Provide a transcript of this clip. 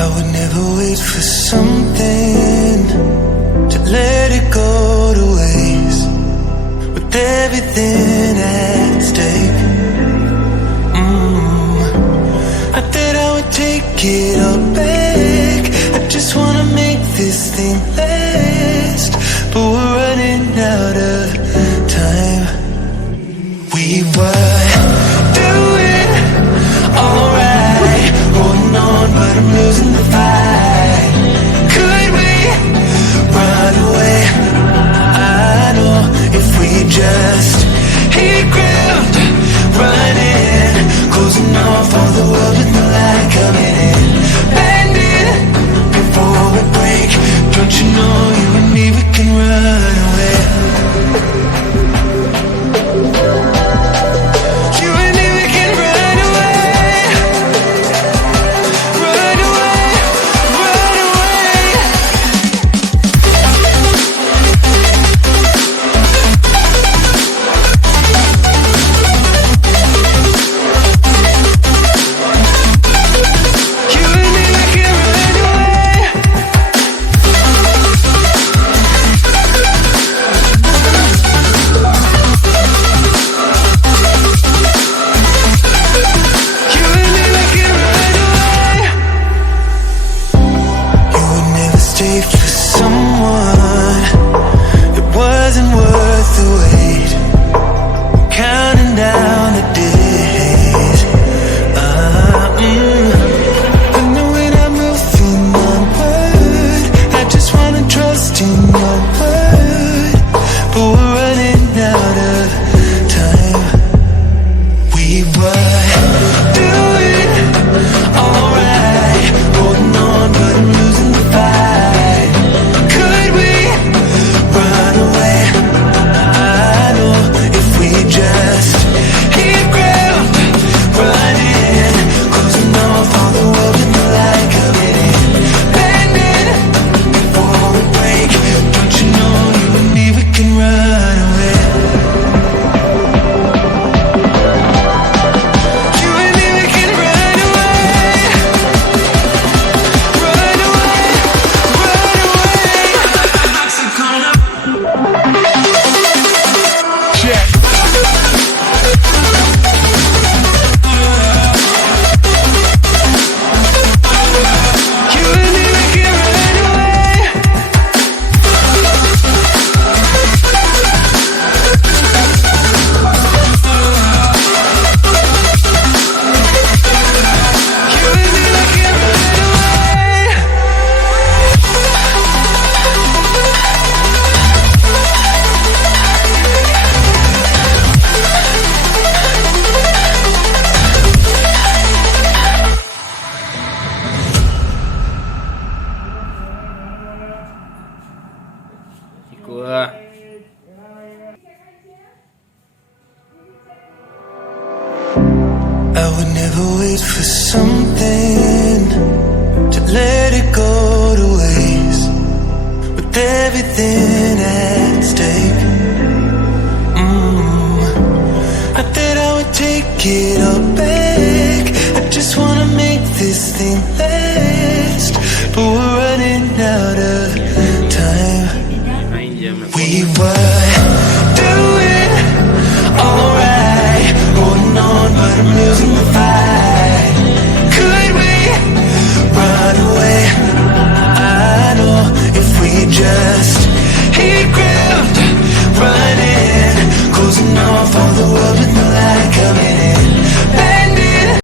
I would never wait for something to let it go to waste, with everything at stake. I thought I would take it all back. I just wanna make this thing last, but we're running out of time. We were doing alright, holding on, but I'm losing the fight. Could we run away? I know if we just hit ground, running, closing off all the world with the light coming in, bending before we break. Don't you know you and me, we can run away. You and me, we can run away. Run away, run away. You and me, we can run away. You and me, we can run away. You would never stay for someone that wasn't worth the wait. Counting down the days. I know when I'm moving onward, I just wanna trust in your word, but we're running out of time. We were doing alright, holding on, but I'm losing the fight. Could we run away? I know if we just hit ground, running, closing off all the world with the light coming in, bending before we break. Don't you know you and me, we can run away. You and me, we can run away. Run away, run away. Check. You and me, we can run away. You and me, we can run away. Gua I would never wait for something to let it go to waste, with everything at stake. I thought I would take it all back. I just want